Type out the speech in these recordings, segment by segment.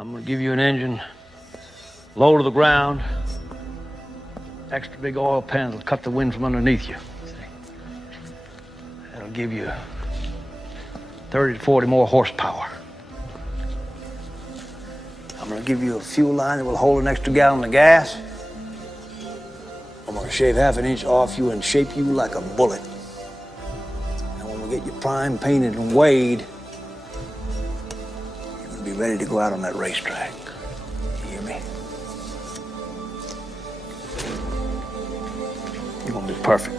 I'm gonna give you an engine, low to the ground, extra big oil pans will cut the wind from underneath you. See? That'll give you 30 to 40 more horsepower. I'm gonna give you a fuel line that will hold an extra gallon of gas. I'm gonna shave half an inch off you and shape you like a bullet. And when we get you primed, painted, and weighed, you're gonna be ready to go out on that racetrack. You hear me? You're gonna be perfect.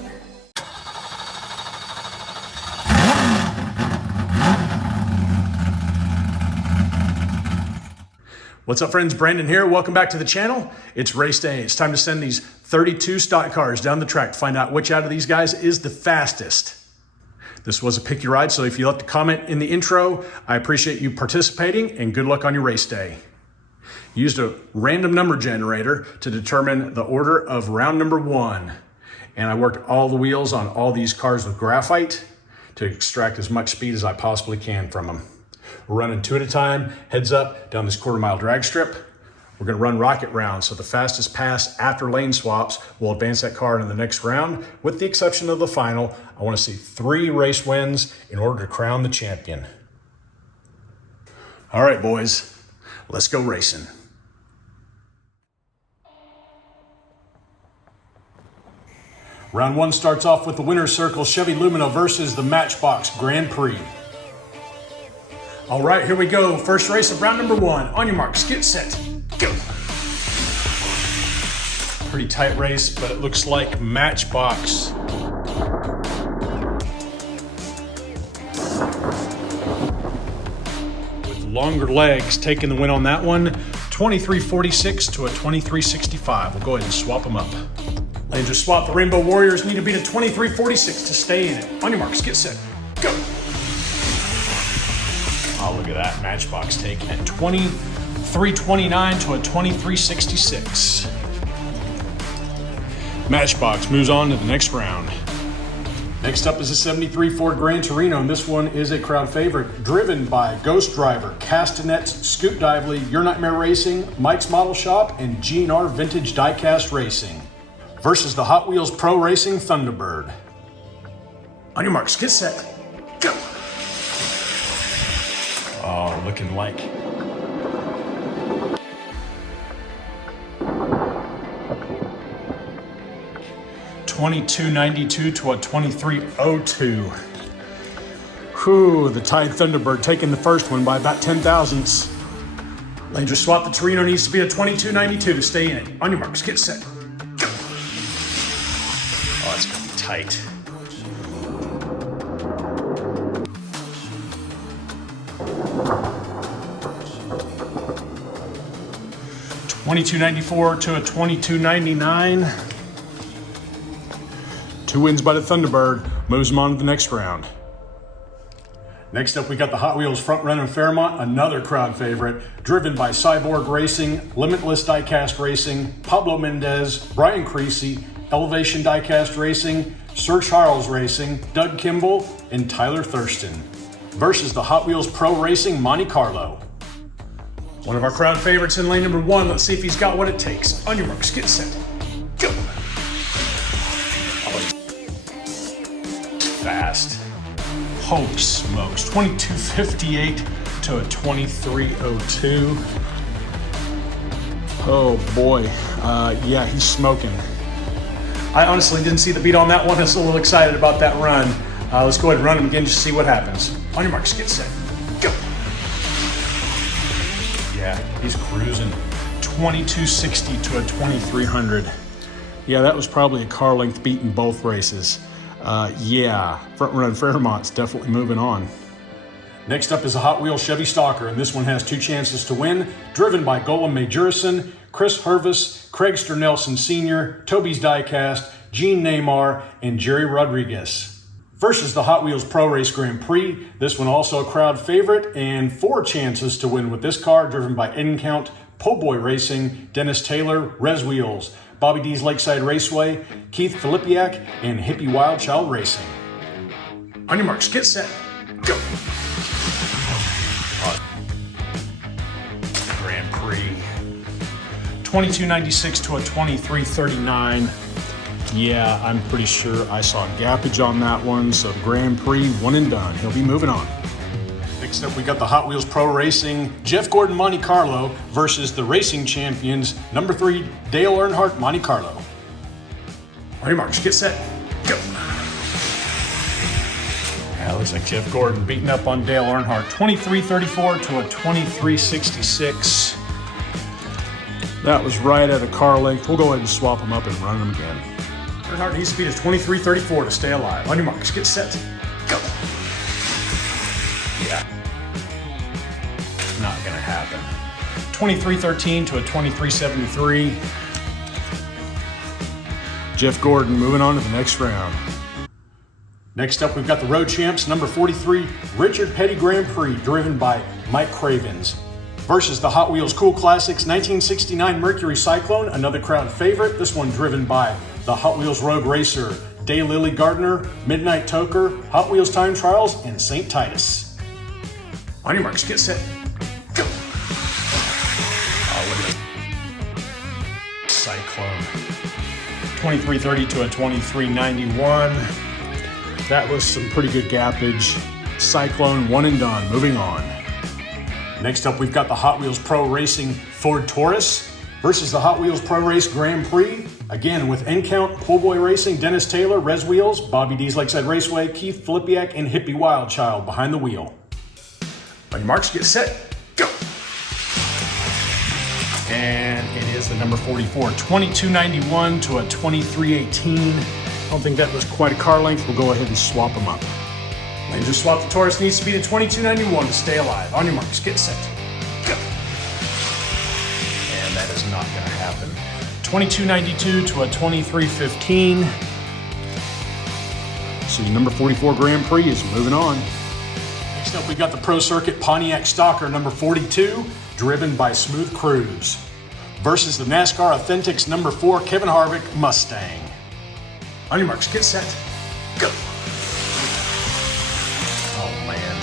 What's up, friends? Brandon here. Welcome back to the channel. It's race day. It's time to send these 32 stock cars down the track to find out which out of these guys is the fastest. This was a pick your ride, so if you left a comment in the intro, I appreciate you participating and good luck on your race day. Used a random number generator to determine the order of round number 1. And I worked all the wheels on all these cars with graphite to extract as much speed as I possibly can from them. We're running 2 at a time, heads up, down this quarter-mile drag strip. We're gonna run rocket rounds, so the fastest pass after lane swaps will advance that car into the next round. With the exception of the final, I wanna see 3 race wins in order to crown the champion. All right, boys, let's go racing. Round 1 starts off with the winner's circle Chevy Lumina versus the Matchbox Grand Prix. All right, here we go. First race of round number 1. On your marks, get set, go. Pretty tight race, but it looks like Matchbox with longer legs taking the win on that one. 23.46 to a 23.65. We'll go ahead and swap them up. Lanes are swapped. The Rainbow Warriors need to beat a 23.46 to stay in it. On your marks, get set, go. Oh, look at that. Matchbox taking it 23.29 to a 23.66. Matchbox moves on to the next round. Next up is a 73 Ford Gran Torino, and this one is a crowd favorite, driven by Ghost Driver, Castanets, Scoop Dively, Your Nightmare Racing, Mike's Model Shop, and GNR Vintage Diecast Racing, versus the Hot Wheels Pro Racing Thunderbird. On your marks, get set, go. Oh, looking like $22.92 to a $23.02. Whew, the Tide Thunderbird taking the first one by about 10 thousandths. Lanes are swapped. The Torino needs to be a $22.92 to stay in it. On your marks, get set, go. Oh, it's gonna be tight. $22.94 to a $22.99. 2 wins by the Thunderbird, moves them on to the next round. Next up, we got the Hot Wheels Front Runner Fairmont, another crowd favorite, driven by Cyborg Racing, Limitless Diecast Racing, Pablo Mendez, Brian Creasy, Elevation Diecast Racing, Sir Charles Racing, Doug Kimball, and Tyler Thurston, versus the Hot Wheels Pro Racing Monte Carlo. One of our crowd favorites in lane number 1. Let's see if he's got what it takes. On your marks, get set, go. Oh, fast. Holy smokes. 22.58 to a 23.02. Oh boy. Yeah, he's smoking. I honestly didn't see the beat on that one. I was a little excited about that run. Let's go ahead and run him again just to see what happens. On your marks, get set, go. Yeah, he's cruising. 22.60 to a 2300. Yeah, that was probably a car length beat in both races. Yeah, Front Run Fairmont's definitely moving on. Next up is a Hot Wheels Chevy Stalker, and this one has 2 chances to win, driven by Golem Majurison, Chris Hervis, Craigster Nelson Sr., Toby's Diecast, Gene Neymar, and Jerry Rodriguez, versus the Hot Wheels Pro Race Grand Prix. This one also a crowd favorite, and 4 chances to win with this car, driven by Encount, Po' Boy Racing, Dennis Taylor, Rez Wheels, Bobby D's Lakeside Raceway, Keith Filipiak, and Hippie Wild Child Racing. On your marks, get set, go. Prix. 2296 to a 2339. Yeah, I'm pretty sure I saw gappage on that one, so the Grand Prix, one and done. He'll be moving on. Next up, we got the Hot Wheels Pro Racing Jeff Gordon Monte Carlo versus the racing champions, number 3, Dale Earnhardt Monte Carlo. On your marks, get set, go. Yeah, looks like Jeff Gordon beating up on Dale Earnhardt. 2334 to a 2366. That was right at a car length. We'll go ahead and swap them up and run them again. Earnhardt needs to beat a 2334 to stay alive. On your marks, get set, go. Yeah. Not gonna happen. 2313 to a 2373. Jeff Gordon moving on to the next round. Next up, we've got the Road Champs, number 43, Richard Petty Grand Prix, driven by Mike Cravens, versus the Hot Wheels Cool Classics 1969 Mercury Cyclone, another crowd favorite. This one driven by the Hot Wheels Rogue Racer, Daylily Gardner, Midnight Toker, Hot Wheels Time Trials, and St. Titus. On your marks, get set, go. Oh, look at that Cyclone. 2330 to a 2391. That was some pretty good gappage. Cyclone, one and done, moving on. Next up, we've got the Hot Wheels Pro Racing Ford Taurus versus the Hot Wheels Pro Race Grand Prix. Again, with N-Count, Poolboy Racing, Dennis Taylor, Res Wheels, Bobby D's Lakeside Raceway, Keith Filipiak, and Hippie Wildchild behind the wheel. On your marks, get set, go. And it is the number 44, 2291 to a 2318. I don't think that was quite a car length. We'll go ahead and swap them up. Laser swap, the Taurus needs to be the 2291 to stay alive. On your marks, get set, go. And that is not gonna happen. 2292 to a 2315. So your number 44 Grand Prix is moving on. Next up, we got the Pro Circuit Pontiac Stalker, number 42, driven by Smooth Cruise, versus the NASCAR Authentics number 4 Kevin Harvick Mustang. On your marks, get set, go. Oh man.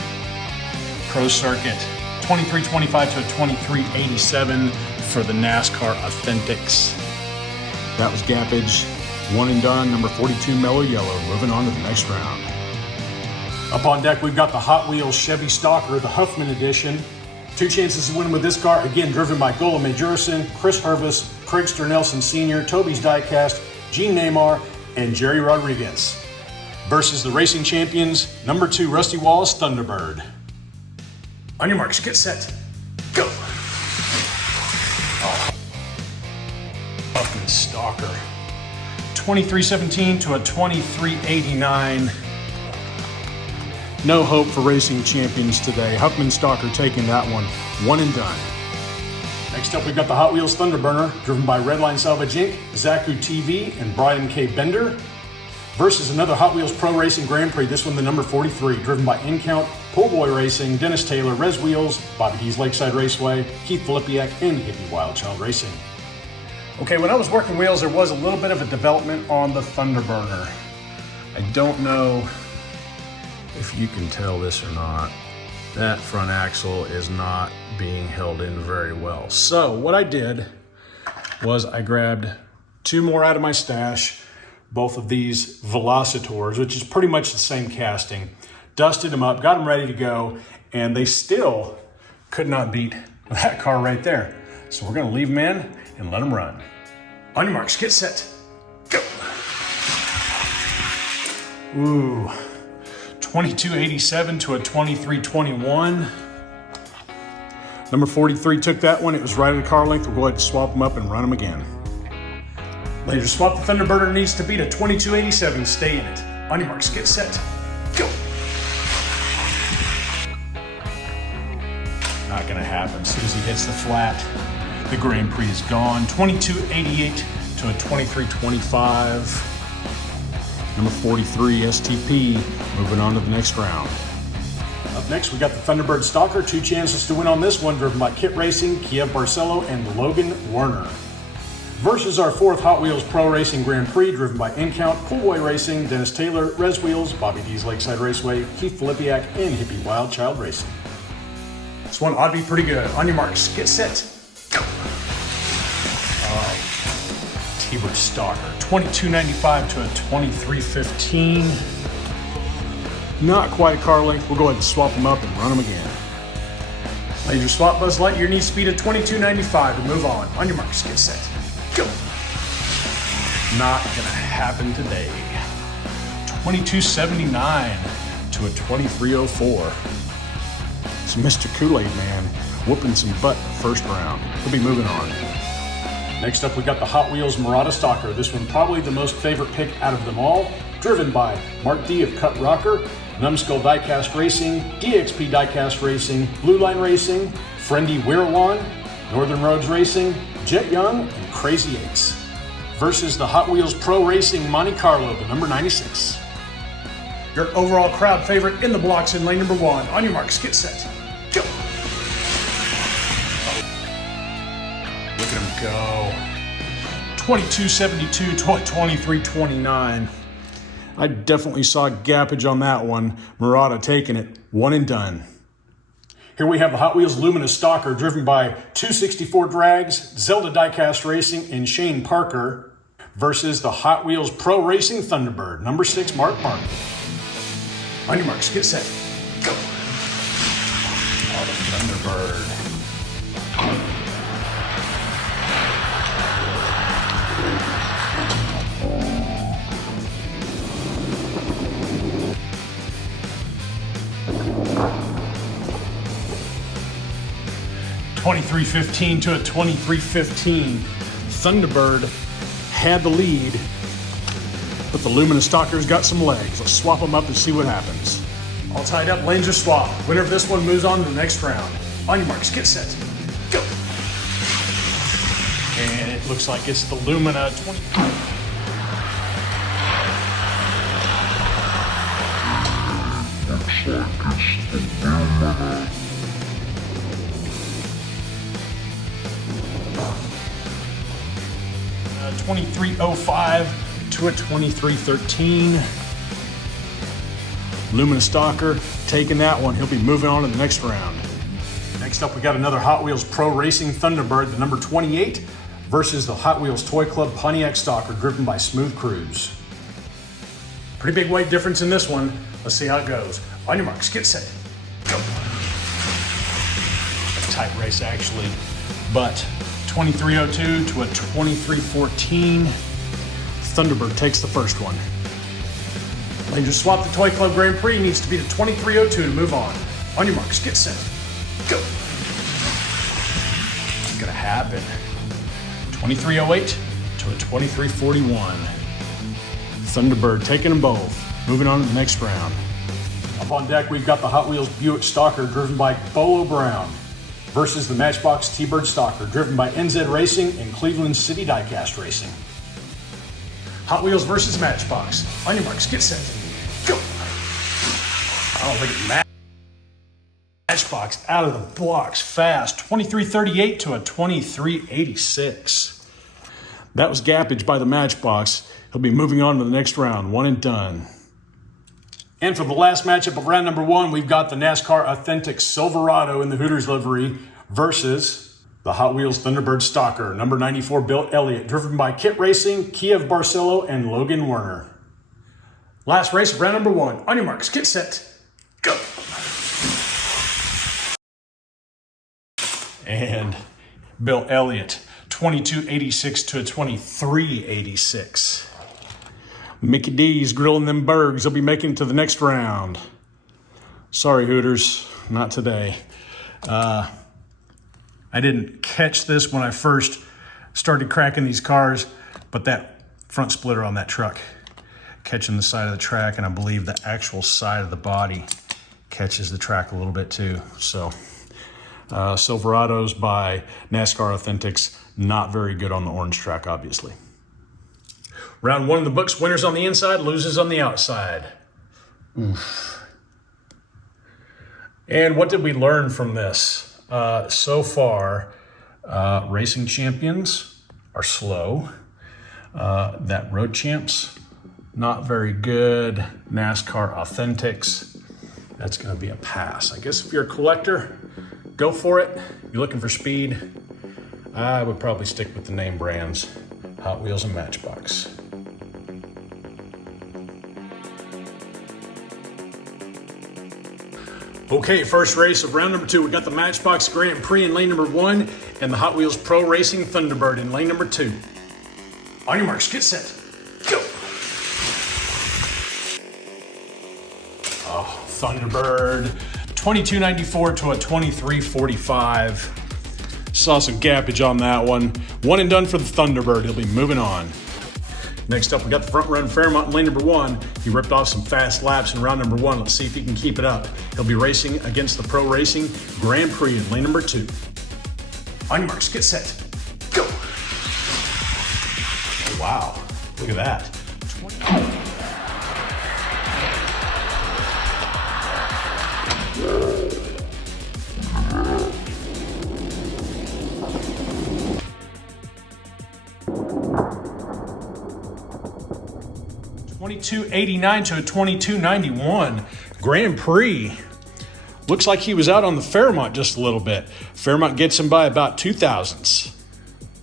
Pro Circuit, 2325 to a 2387 for the NASCAR Authentics. That was gappage, one and done, number 42 Mellow Yellow, moving on to the next round. Up on deck, we've got the Hot Wheels Chevy Stalker, the Huffman Edition. 2 chances to win with this car, again driven by Gola Majorison, Chris Hervis, Craig Sternelson Sr., Toby's Diecast, Gene Neymar, and Jerry Rodriguez. Versus the racing champions, number 2 Rusty Wallace Thunderbird. On your marks, get set, go. Oh. Huffman Stalker. 2317 to a 2389. No hope for racing champions today. Huffman Stalker taking that one and done. Next up, we've got the Hot Wheels Thunderburner, driven by Redline Salvage Inc., Zaku TV, and Brian K. Bender, versus another Hot Wheels Pro Racing Grand Prix, this one the number 43, driven by N-Count, Poolboy Racing, Dennis Taylor, Res Wheels, Bobby D's Lakeside Raceway, Keith Filipiak, and Hippie Wildchild Racing. Okay, when I was working wheels, there was a little bit of a development on the Thunderburner. I don't know if you can tell this or not. That front axle is not being held in very well. So what I did was I grabbed 2 more out of my stash, both of these Velocitors, which is pretty much the same casting, dusted them up, got them ready to go, and they still could not beat that car right there. So we're gonna leave them in and let them run. On your marks, get set, go. Ooh. 2287 to a 2321. Number 43 took that one. It was right at a car length. We'll go ahead and swap them up and run them again. Laser swap, the Thunderbirder needs to beat a 2287 to stay in it. On your marks, get set, go. Not gonna happen. As soon as he hits the flat, the Grand Prix is gone. 2288 to a 2325. Number 43, STP, moving on to the next round. Up next, we got the Thunderbird Stalker. 2 chances to win on this one, driven by Kit Racing, Kiev Barcelo, and Logan Werner. Versus our 4th Hot Wheels Pro Racing Grand Prix, driven by N-Count, Poolboy Racing, Dennis Taylor, Res Wheels, Bobby D's Lakeside Raceway, Keith Filipiak, and Hippie Wildchild Racing. This one ought to be pretty good. On your marks, get set, T-Bird Stalker. $22.95 to a $23.15. Not quite a car length. We'll go ahead and swap them up and run them again. Laser swap Buzz Lightyear needs speed of $22.95 to move on. On your marks, get set, go. Not gonna happen today. $22.79 to a $23.04. It's Mr. Kool-Aid Man whooping some butt first round. We'll be moving on. Next up, we got the Hot Wheels Murata Stalker. This one probably the most favorite pick out of them all. Driven by Mark D of Cut Rocker, Numbskull Diecast Racing, DXP Diecast Racing, Blue Line Racing, Friendy Weirwan, Northern Roads Racing, Jet Young, and Crazy Eights. Versus the Hot Wheels Pro Racing Monte Carlo, the number 96. Your overall crowd favorite in the blocks in lane number 1. On your marks, get set, go. Look at him go. $22.72 to a $23.29. I definitely saw gappage on that one. Murata taking it, one and done. Here we have the Hot Wheels Lumina Stalker, driven by 264 Drags, Zelda Diecast Racing, and Shane Parker, versus the Hot Wheels Pro Racing Thunderbird, number 6, Mark Parker. On your marks, get set, go. Oh, the Thunderbird. $23.15 to a $23.15. Thunderbird had the lead, but the Lumina Stalker's got some legs. Let's swap them up and see what happens. All tied up, lanes are swapped. Winner of this one moves on to the next round. On your marks, get set, go. And it looks like it's the Lumina 20. $23.05 to a $23.13. Lumina Stalker taking that one. He'll be moving on to the next round. Next up, we got another Hot Wheels Pro Racing Thunderbird, the number 28, versus the Hot Wheels Toy Club Pontiac Stalker, driven by Smooth Cruise. Pretty big weight difference in this one. Let's see how it goes. On your marks, get set, go. A tight race, actually, but $23.02 to a $23.14. Thunderbird takes the first one. Laser swap the Toy Club Grand Prix needs to be to $23.02 to move on. On your marks, get set, go. It's gonna happen. $23.08 to a $23.41. Thunderbird taking them both. Moving on to the next round. Up on deck, we've got the Hot Wheels Buick Stalker, driven by Bolo Brown, versus the Matchbox T-Bird Stalker, driven by NZ Racing and Cleveland City Diecast Racing. Hot Wheels versus Matchbox. On your marks, get set, go. Oh, look at Matchbox out of the blocks fast. $23.38 to a $23.86. That was gappage by the Matchbox. He'll be moving on to the next round, one and done. And for the last matchup of round number 1, we've got the NASCAR Authentic Silverado in the Hooters livery versus the Hot Wheels Thunderbird Stalker, number 94, Bill Elliott, driven by Kit Racing, Kiev Barcelo, and Logan Werner. Last race of round number 1. On your marks, get set, go. And Bill Elliott, $22.86 to a $23.86. Mickey D's grilling them bergs. He'll be making it to the next round. Sorry, Hooters, not today. I didn't catch this when I first started cracking these cars, but that front splitter on that truck catching the side of the track, and I believe the actual side of the body catches the track a little bit too. So Silverados by NASCAR Authentics, not very good on the orange track, obviously. Round 1 of the books, winners on the inside, losers on the outside. Oof. And what did we learn from this? So far, racing champions are slow. That road champs, not very good. NASCAR Authentics, that's going to be a pass. I guess if you're a collector, go for it. You're looking for speed, I would probably stick with the name brands. Hot Wheels and Matchbox. Okay, first race of round number 2. We got the Matchbox Grand Prix in lane number 1 and the Hot Wheels Pro Racing Thunderbird in lane number 2. On your marks, get set, go! Oh, Thunderbird, 2294 to a 2345. Saw some gappage on that one. One and done for the Thunderbird. He'll be moving on. Next up, we got the front run Fairmont in lane number 1. He ripped off some fast laps in round number 1. Let's see if he can keep it up. He'll be racing against the Pro Racing Grand Prix in lane number 2. On your marks, get set, go! Oh, wow, look at that. 2289 to a 2291. Grand Prix. Looks like he was out on the Fairmont just a little bit. Fairmont gets him by about 2 thousandths.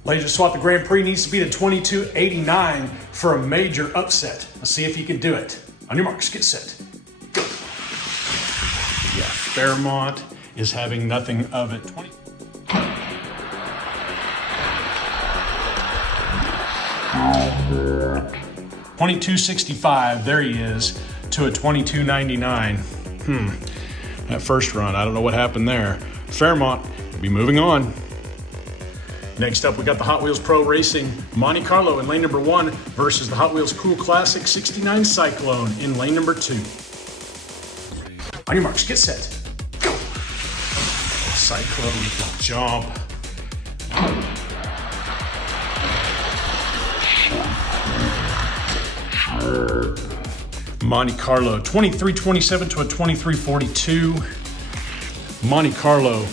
Laser Swap, the Grand Prix needs to beat a 2289 for a major upset. Let's see if he can do it. On your marks, get set, go. Yeah, Fairmont is having nothing of it. 2265, there he is, to a 2299. That first run, I don't know what happened there. Fairmont will be moving on. Next up, we got the Hot Wheels Pro Racing Monte Carlo in lane number 1 versus the Hot Wheels Cool Classic 69 Cyclone in lane number 2. On your marks, get set, go! Cyclone with the jump. Monte Carlo, 2327 to a 2342. Monte Carlo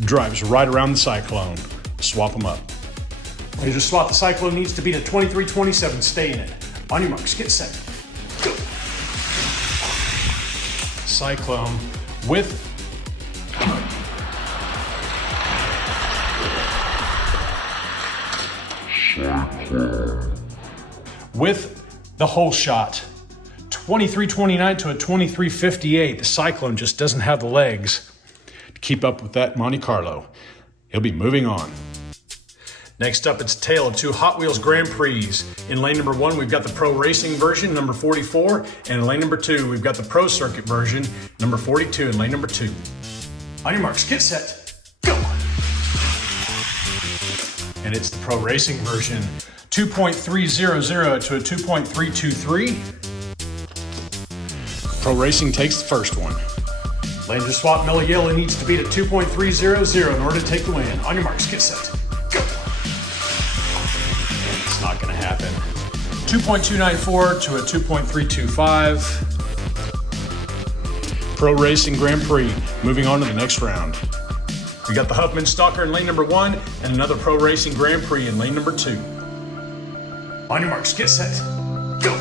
drives right around the Cyclone. Swap them up. Laser Swap, the Cyclone needs to beat a 2327. Stay in it. On your marks, get set, go! Cyclone with the whole shot. 2329 to a 2358. The Cyclone just doesn't have the legs to keep up with that Monte Carlo. He'll be moving on. Next up, it's a tale of 2 Hot Wheels Grand Prix. In lane number 1, we've got the Pro Racing version, number 44. And in lane number 2, we've got the Pro Circuit version, number 42 in lane number 2. On your marks, get set, go! And it's the Pro Racing version, 2.300 to a 2.323. Pro Racing takes the first one. Laser Swap, Mellow Yellow needs to beat a 2.300 in order to take the win. On your marks, get set, go! It's not gonna happen. 2.294 to a 2.325. Pro Racing Grand Prix, moving on to the next round. We got the Huffman Stalker in lane number 1 and another Pro Racing Grand Prix in lane number 2. On your marks, get set, go!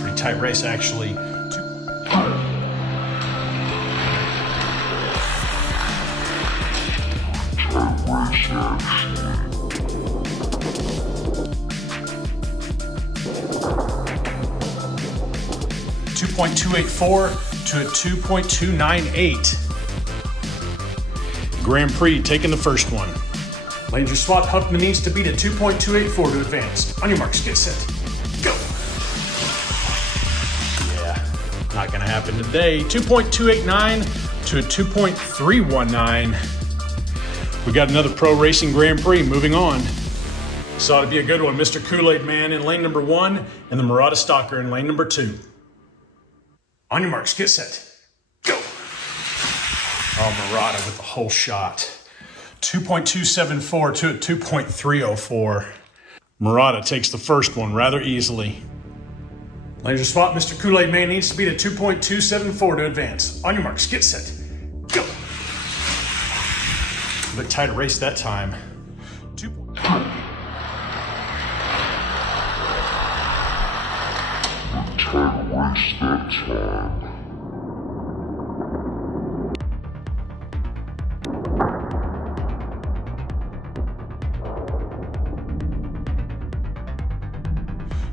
Pretty tight race, actually. 2.284 to a 2.298. Grand Prix taking the first one. Laser Swap, Huffman needs to beat a 2.284 to advance. On your marks, get set, go! Yeah, not gonna happen today. 2.289 to a 2.319. We got another Pro Racing Grand Prix moving on. This ought to be a good one. Mr. Kool-Aid Man in lane number 1 and the Murata Stalker in lane number 2. On your marks, get set, go! Oh, Murata with the whole shot. 2.274 to a 2.304. Murata takes the first one rather easily. Laser Swap, Mr. Kool-Aid Man needs to beat a 2.274 to advance. On your marks, get set, go! A bit tighter race that time. Tight race that time.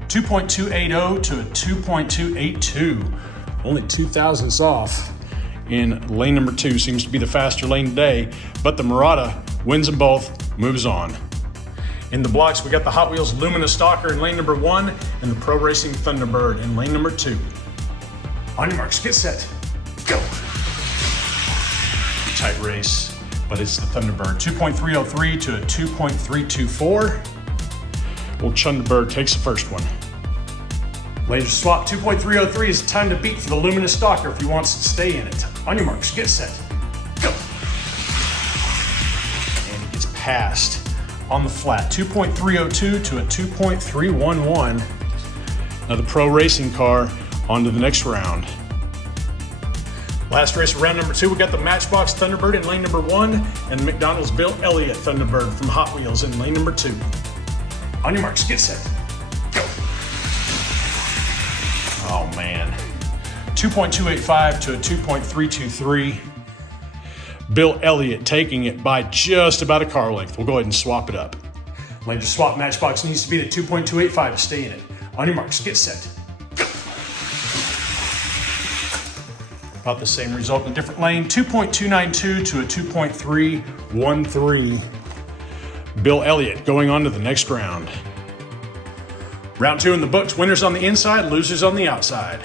2.280 to a 2.282. Only 0.02 off in lane number 2. Seems to be the faster lane today, but the Murata wins them both, moves on. In the blocks, we got the Hot Wheels Lumina Stalker in lane number 1 and the Pro Racing Thunderbird in lane number 2. On your marks, get set, go. Tight race, but it's the Thunderbird. 2.303 to a 2.324. Old Thunderbird takes the first one. Laser swap, 2.303 is the time to beat for the Lumina Stalker if he wants to stay in it. On your marks, get set, go. And he gets passed on the flat. 2.302 to a 2.311. Now the Pro Racing car on to the next round. Last race of round number 2, we got the Matchbox Thunderbird in lane number 1 and the McDonald's Bill Elliott Thunderbird from Hot Wheels in lane number 2. On your marks, get set, go. Oh man. 2.285 to a 2.323. Bill Elliott taking it by just about a car length. We'll go ahead and swap it up. Laser swap, Matchbox needs to be at 2.285 to stay in it. On your marks, get set, go. About the same result in a different lane. 2.292 to a 2.313. Bill Elliott going on to the next round. Round 2 in the books. Winners on the inside, losers on the outside.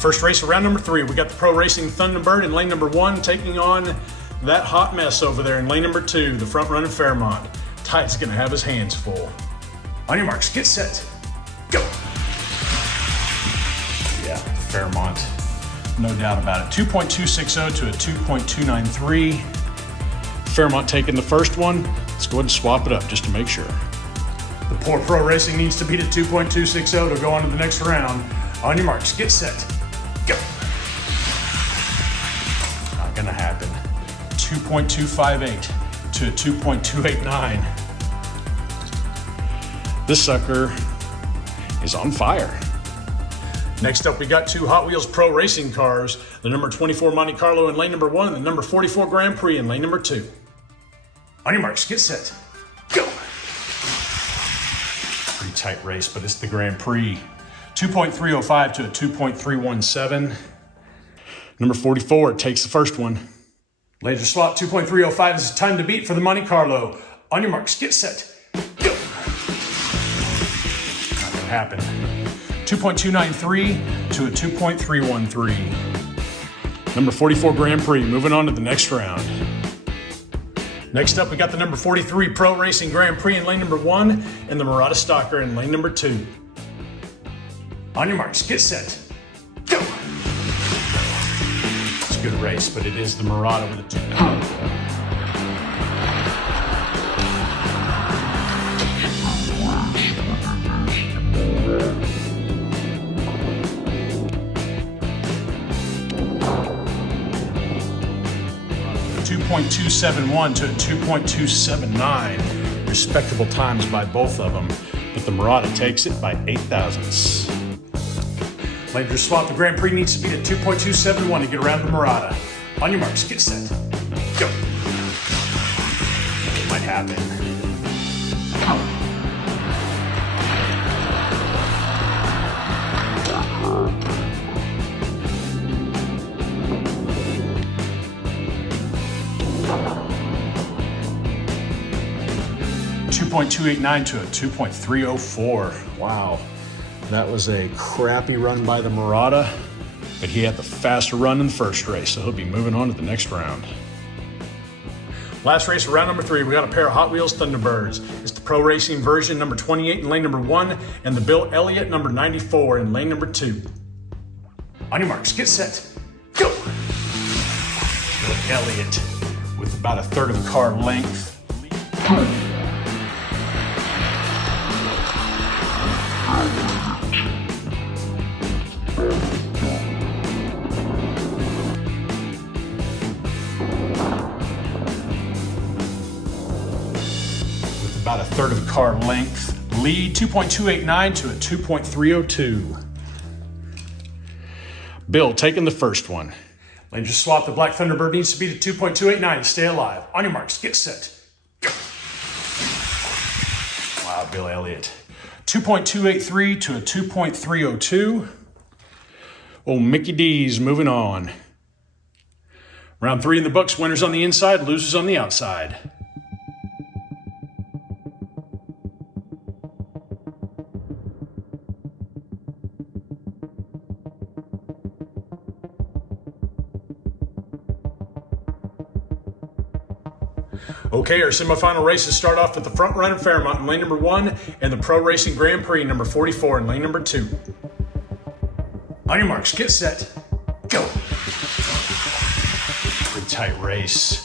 First race of round number 3, we got the Pro Racing Thunderbird in lane number 1 taking on that hot mess over there in lane number 2, the front running Fairmont. Tight's gonna have his hands full. On your marks, get set, go. Yeah, Fairmont, no doubt about it. 2.260 to a 2.293. Fairmont taking the first one. Let's go ahead and swap it up just to make sure. The poor Pro Racing needs to beat at 2.260 to go on to the next round. On your marks, get set, go. Not gonna happen. 2.258 to a 2.289. This sucker is on fire. Next up, we got 2 Hot Wheels Pro Racing cars, the number 24 Monte Carlo in lane number 1 and the number 44 Grand Prix in lane number 2. On your marks, get set, go. Pretty tight race, but it's the Grand Prix. 2.305 to a 2.317. Number 44 takes the first one. Laser swap, 2.305 is the time to beat for the Monte Carlo. On your marks, get set, go. Not gonna happen. 2.293 to a 2.313. Number 44 Grand Prix, moving on to the next round. Next up, we got the number 43 Pro Racing Grand Prix in lane number 1 and the Murata Stalker in lane number 2. On your marks, get set, go. It's a good race, but it is the Murata with a 2. 2.271 to a 2.279. Respectable times by both of them, but the Murata takes it by 8 thousandths. Laser swap, the Grand Prix needs to be at 2.271 to get around the Murata. On your marks, get set, go. It might happen. 2.289 to a 2.304. Wow. That was a crappy run by the Murata, but he had the faster run in the first race, so he'll be moving on to the next round. Last race of round number 3, we got a pair of Hot Wheels Thunderbirds. It's the Pro Racing version number 28 in lane number 1 and the Bill Elliott number 94 in lane number 2. On your marks, get set, go. Bill Elliott with about a third of the car length. About a third of the car length Lead 2.289 to a 2.302. Bill taking the first one. Lane just swap. The Black Thunderbird needs to be to 2.289 to stay alive. On your marks, get set, go. Wow, Bill Elliott. 2.283 to a 2.302. Oh, Mickey D's moving on. Round 3 in the books. Winners on the inside, losers on the outside. Okay, our semifinal races start off with the front run in Fairmont in lane number 1 and the Pro Racing Grand Prix number 44 in lane number 2. On your marks, get set, go. Pretty tight race.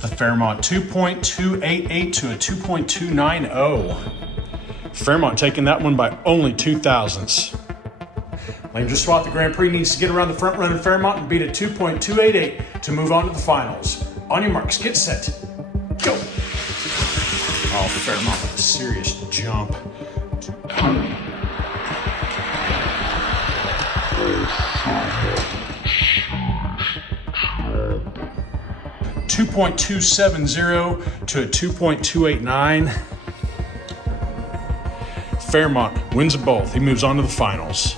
The Fairmont 2.288 to a 2.290. Fairmont taking that one by only 2 thousandths. Lane just swap. The Grand Prix needs to get around the front run in Fairmont and beat a 2.288 to move on to the finals. On your marks, get set, go. Oh, Fairmont with a serious jump. 2.270 to a 2.289. Fairmont wins them both. He moves on to the finals.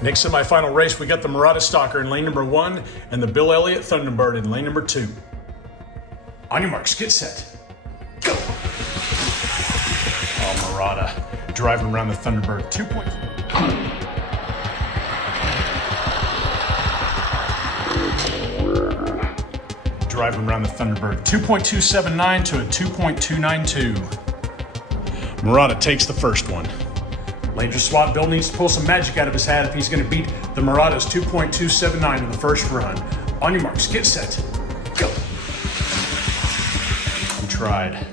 Next semifinal race, we got the Murata Stalker in lane number 1 and the Bill Elliott Thunderbird in lane number 2. On your marks, get set, go. Oh, Murata driving around the Thunderbird 2.2. Driving around the Thunderbird 2.279 to a 2.292. Murata takes the first one. Lane just swap. Bill needs to pull some magic out of his hat if he's going to beat the Murata's 2.279 in the first run. On your marks, get set, go. He tried.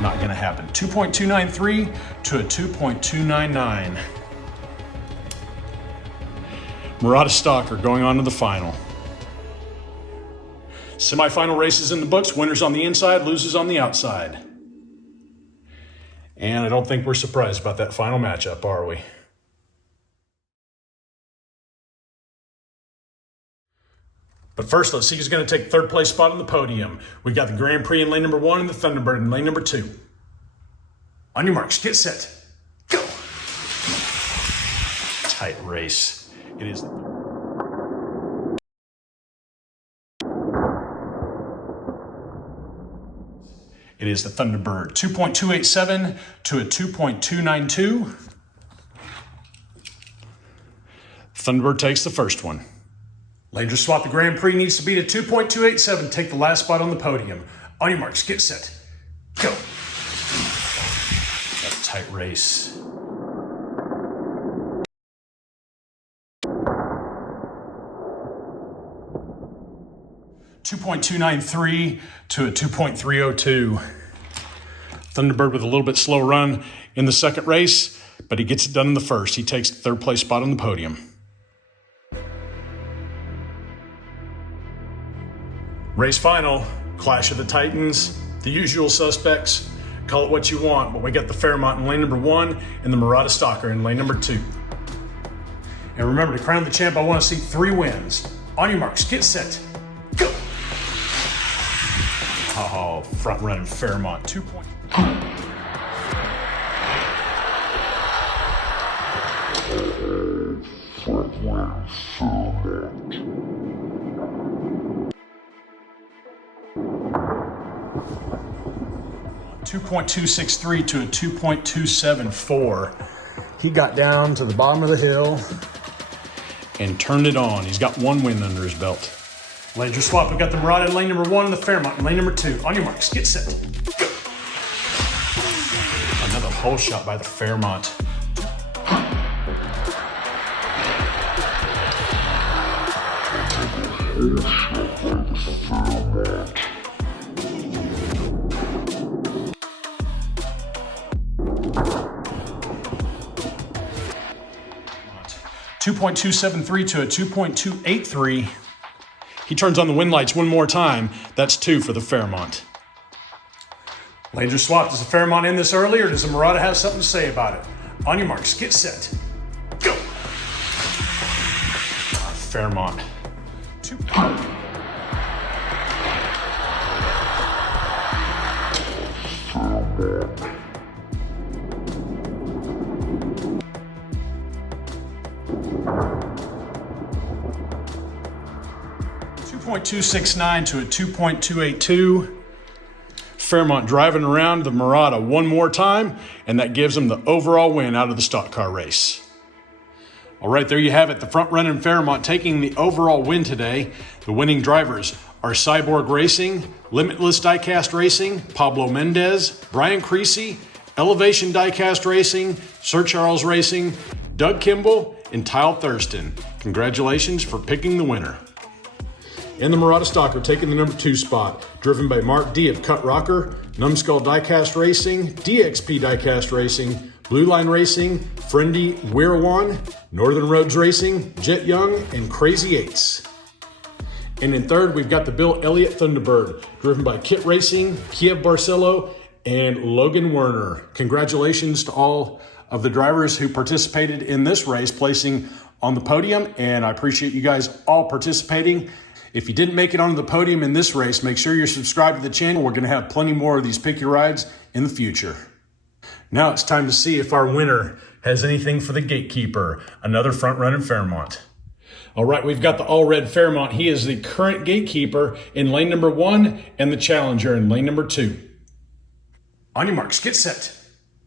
Not going to happen. 2.293 to a 2.299. Murata Stalker going on to the final. Semifinal races in the books. Winners on the inside, losers on the outside. And I don't think we're surprised about that final matchup, are we? But first, let's see who's going to take third place spot on the podium. We got the Grand Prix in lane number 1 and the Thunderbird in lane number 2. On your marks, get set, go. Tight race. It is. It is the Thunderbird 2.287 to a 2.292. Thunderbird takes the first one. Lane just swap. The Grand Prix needs to beat a 2.287, take the last spot on the podium. On your marks, get set, go. That's a tight race. .293 to a 2.302. Thunderbird with a little bit slow run in the second race, but he gets it done in the first. He takes the third place spot on the podium. Race final, Clash of the Titans, the usual suspects. Call it what you want, but we got the Fairmont in lane number 1 and the Murata Stalker in lane number 2. And remember, to crown the champ, I want to see 3 wins. On your marks, get set, go. Oh, front running Fairmont, 2 points. Front running Fairmont. 2.263 to a 2.274. He got down to the bottom of the hill and turned it on. He's got 1 win under his belt. Lanes are swapped. We've got the Murata in lane number 1 and the Fairmont in lane number 2. On your marks, get set, go. Another hole shot by the Fairmont. Fairmont. 2.273 to a 2.283. He turns on the wind lights one more time. That's 2 for the Fairmont. Lanes are swapped. Does the Fairmont end this early, or does the Murata have something to say about it? On your marks, get set, go. Fairmont. 2. 2.269 to a 2.282. Fairmont driving around the Murata one more time, and that gives them the overall win out of the stock car race. All right, there you have it. The front-running Fairmont taking the overall win today. The winning drivers are Cyborg Racing, Limitless Diecast Racing, Pablo Mendez, Brian Creasy, Elevation Diecast Racing, Sir Charles Racing, Doug Kimball, and Tyle Thurston. Congratulations for picking the winner. And the Murata Stalker taking the number 2 spot, driven by Mark D of Cut Rocker, Numbskull Diecast Racing, DXP Diecast Racing, Blue Line Racing, Friendly Weirwan, Northern Roads Racing, Jet Young, and Crazy Eights. And in third, we've got the Bill Elliott Thunderbird, driven by Kit Racing, Kiev Barcelo, and Logan Werner. Congratulations to all of the drivers who participated in this race, placing on the podium, and I appreciate you guys all participating. If you didn't make it onto the podium in this race, make sure you're subscribed to the channel. We're going to have plenty more of these Pick Your Rides in the future. Now it's time to see if our winner has anything for the gatekeeper, another front-running Fairmont. All right, we've got the all-red Fairmont. He is the current gatekeeper in lane number 1 and the challenger in lane number 2. On your marks, get set,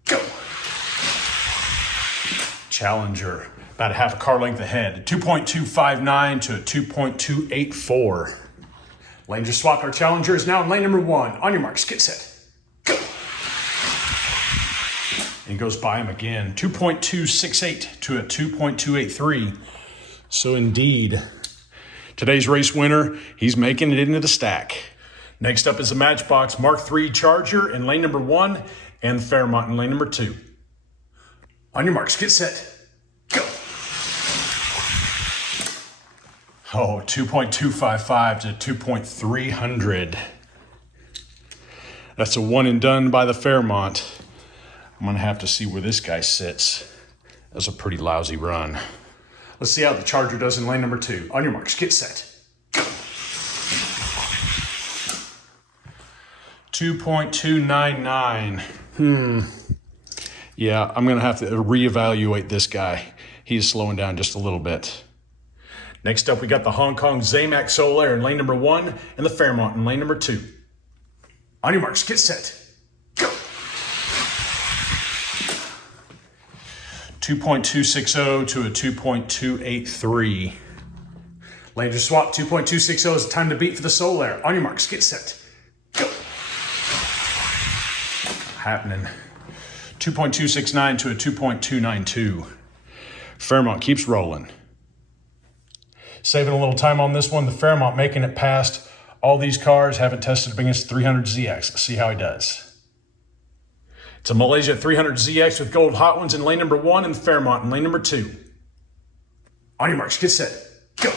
go. Challenger. About a half a car length ahead, 2.259 to a 2.284. Lanes are swapped. Our challenger is now in lane number 1. On your marks, get set, go. And goes by him again, 2.268 to a 2.283. So indeed, today's race winner, he's making it into the stack. Next up is the Matchbox Mark III Charger in lane number 1 and the Fairmont in lane number 2. On your marks, get set, go. Oh, 2.255 to 2.300. That's a one and done by the Fairmont. I'm gonna have to see where this guy sits. That's a pretty lousy run. Let's see how the Charger does in lane number 2. On your marks, get set, go. 2.299. Yeah, I'm gonna have to reevaluate this guy. He's slowing down just a little bit. Next up, we got the Hong Kong Zamac Solaire in lane number 1 and the Fairmont in lane number 2. On your marks, get set, go. 2.260 to a 2.283. Lanes are swapped. 2.260 is the time to beat for the Solaire. On your marks, get set, go. Happening. 2.269 to a 2.292. Fairmont keeps rolling. Saving a little time on this one, the Fairmont making it past all these cars. Haven't tested against 300ZX. Let's see how he does. It's a Malaysia 300ZX with gold hot ones in lane number 1 and the Fairmont in lane number 2. On your marks, get set, go.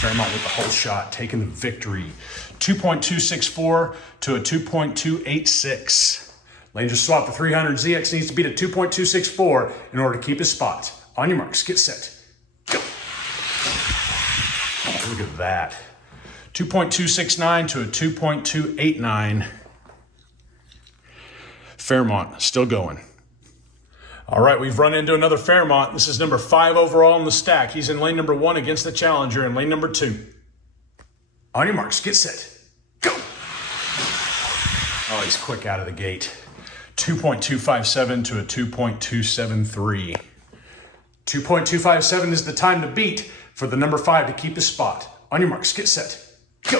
Fairmont with the whole shot, taking the victory. 2.264 to a 2.286. Lanes are swapped. The 300ZX needs to beat a 2.264 in order to keep his spot. On your marks, get set, go. Look at that. 2.269 to a 2.289. Fairmont still going. All right, we've run into another Fairmont. This is number 5 overall in the stack. He's in lane number 1 against the Challenger in lane number 2. On your marks, get set, go. Oh, he's quick out of the gate. 2.257 to a 2.273. 2.257 is the time to beat for the number 5 to keep his spot. On your marks, get set, go.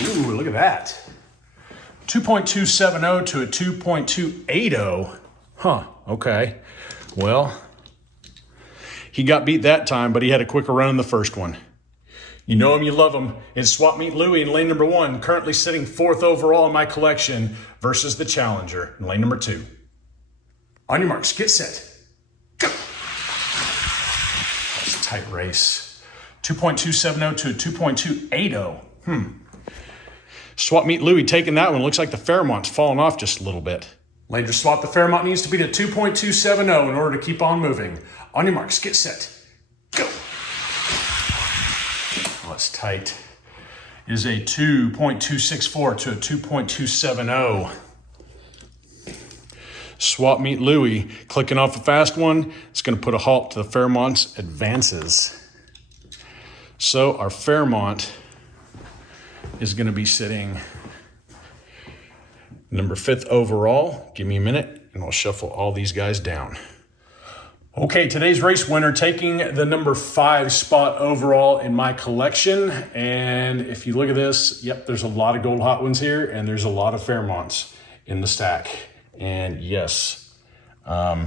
Ooh, look at that. 2.270 to a 2.280. Huh, okay. Well, he got beat that time, but he had a quicker run in the first one. You know him, you love him. It's Swap Meet Louie in lane number 1, currently sitting 4th overall in my collection versus the challenger in lane number 2. On your marks, get set, go. That's a tight race. 2.270 to a 2.280. Swap Meet Louie taking that one. Looks like the Fairmont's falling off just a little bit. Laner swap, the Fairmont needs to beat a 2.270 in order to keep on moving. On your marks, get set, go. Oh, it's tight. It is a 2.264 to a 2.270. Swap Meet Louie clicking off a fast one. It's going to put a halt to the Fairmont's advances. So our Fairmont is going to be sitting number 5th overall. Give me a minute and I'll shuffle all these guys down. Okay, today's race winner taking the number 5 spot overall in my collection. And if you look at this, yep, there's a lot of gold hot ones here and there's a lot of Fairmonts in the stack. And yes, our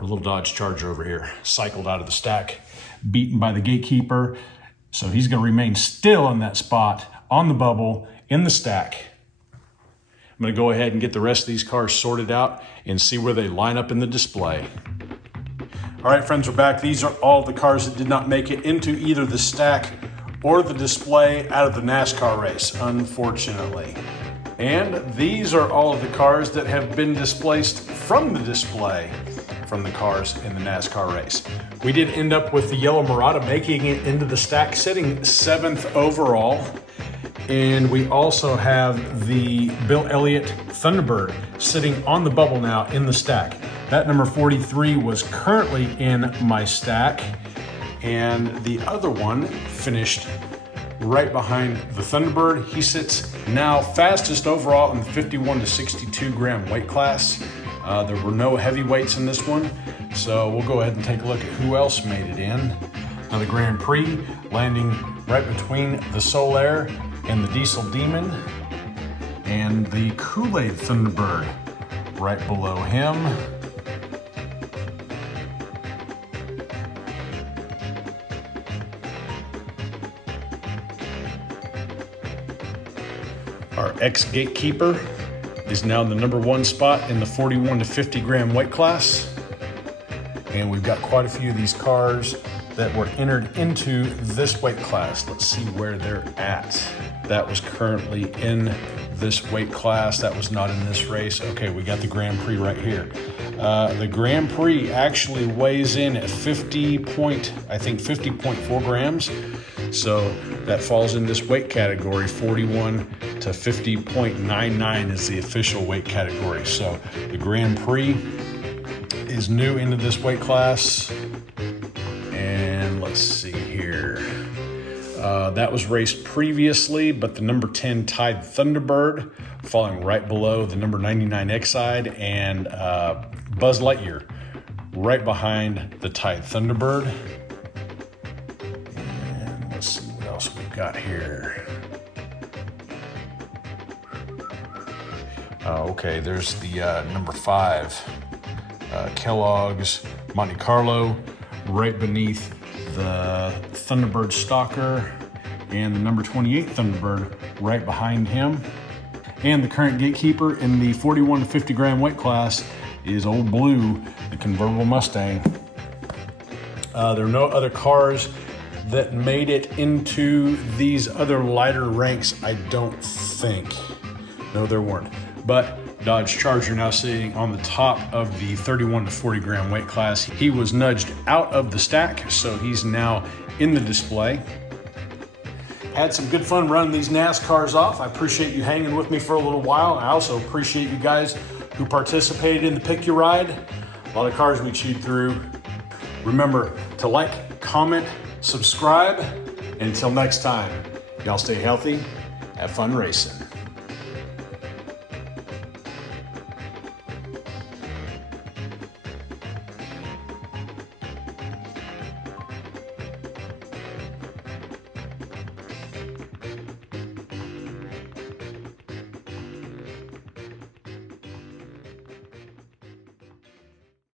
little Dodge Charger over here cycled out of the stack, beaten by the gatekeeper. So he's going to remain still in that spot on the bubble in the stack. I'm going to go ahead and get the rest of these cars sorted out and see where they line up in the display. All right, friends, we're back. These are all the cars that did not make it into either the stack or the display out of the NASCAR race, unfortunately. And these are all of the cars that have been displaced from the display from the cars in the NASCAR race. We did end up with the yellow Murata making it into the stack, sitting 7th overall. And we also have the Bill Elliott Thunderbird sitting on the bubble now in the stack. That number 43 was currently in my stack. And the other one finished right behind the Thunderbird. He sits now fastest overall in the 51 to 62 gram weight class. There were no heavyweights in this one, so we'll go ahead and take a look at who else made it in. Now the Grand Prix landing right between the Solaire and the Diesel Demon, and the Kool-Aid Thunderbird right below him. Our ex-gatekeeper is now in the number 1 spot in the 41 to 50 gram weight class. And we've got quite a few of these cars that were entered into this weight class. Let's see where they're at. That was currently in this weight class. That was not in this race. Okay, we got the Grand Prix right here. The Grand Prix actually weighs in at 50.4 grams. So that falls in this weight category. 41 to 50.99 is the official weight category. So the Grand Prix is new into this weight class. And let's see here. That was raced previously, but the number 10 Tide Thunderbird falling right below the number 99 Exide, and Buzz Lightyear right behind the Tide Thunderbird. And let's see what else we've got here. Okay, there's the number 5 Kellogg's Monte Carlo right beneath the Thunderbird Stalker, and the number 28 Thunderbird right behind him. And the current gatekeeper in the 41 to 50 gram weight class is Old Blue, the convertible Mustang. There are no other cars that made it into these other lighter ranks, I don't think. No, there weren't. But Dodge Charger now sitting on the top of the 31 to 40 gram weight class. He was nudged out of the stack, so he's now in the display. Had some good fun running these NASCARs off. I appreciate you hanging with me for a little while. I also appreciate you guys who participated in the Pick Your Ride. A lot of cars we chewed through. Remember to like, comment, subscribe. And until next time, y'all stay healthy, have fun racing.